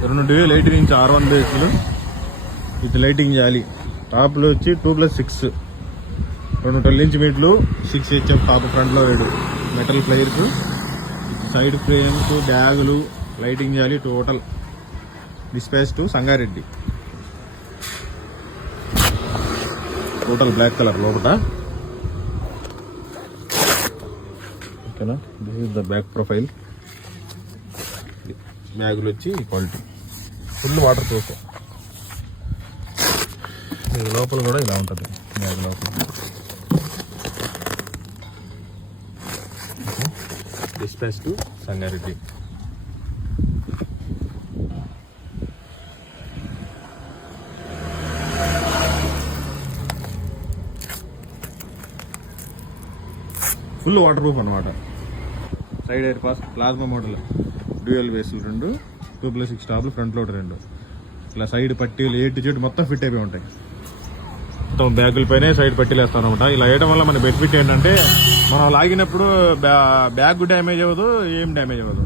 2 dual 18 inch R1 బేస్లు with lighting జాలి. టాప్లో వచ్చి 2+6 2 12 ఇంచ్ మీట్లు 6 HF టాప్. ఫ్రంట్లో 7 మెటల్ ఫ్లైర్స్, సైడ్ ఫ్రేమ్స్, బ్యాగులు, లైటింగ్ జాలి. Total dispatch to Sangareddy. Total black colour లోపల. ఓకేనా, this is the back profile. బ్యాగులు వచ్చి క్వాలిటీ ఫుల్ వాటర్ ప్రూఫ్. ఇది లోపల కూడా ఇలా ఉంటుంది బ్యాగ్ లోపల. Dispatch to Sangareddy. Full water proof అనమాట. Side air pass, plasma model, dual బేస్లు 2, 2+6 టాప్లు, ఫ్రంట్ లోడ్ 2. ఇలా సైడ్ పట్టీలు A to Z మొత్తం ఫిట్ అయిపోయి ఉంటాయి. మొత్తం బ్యాగుల పైనే సైడ్ పట్టీలు వేస్తాం అనమాట. ఇలా వేయడం వల్ల మన బెనిఫిట్ ఏంటంటే మనం లాగినప్పుడు బ్యాగ్ డ్యామేజ్ అవ్వదు, ఏం డ్యామేజ్ అవ్వదు.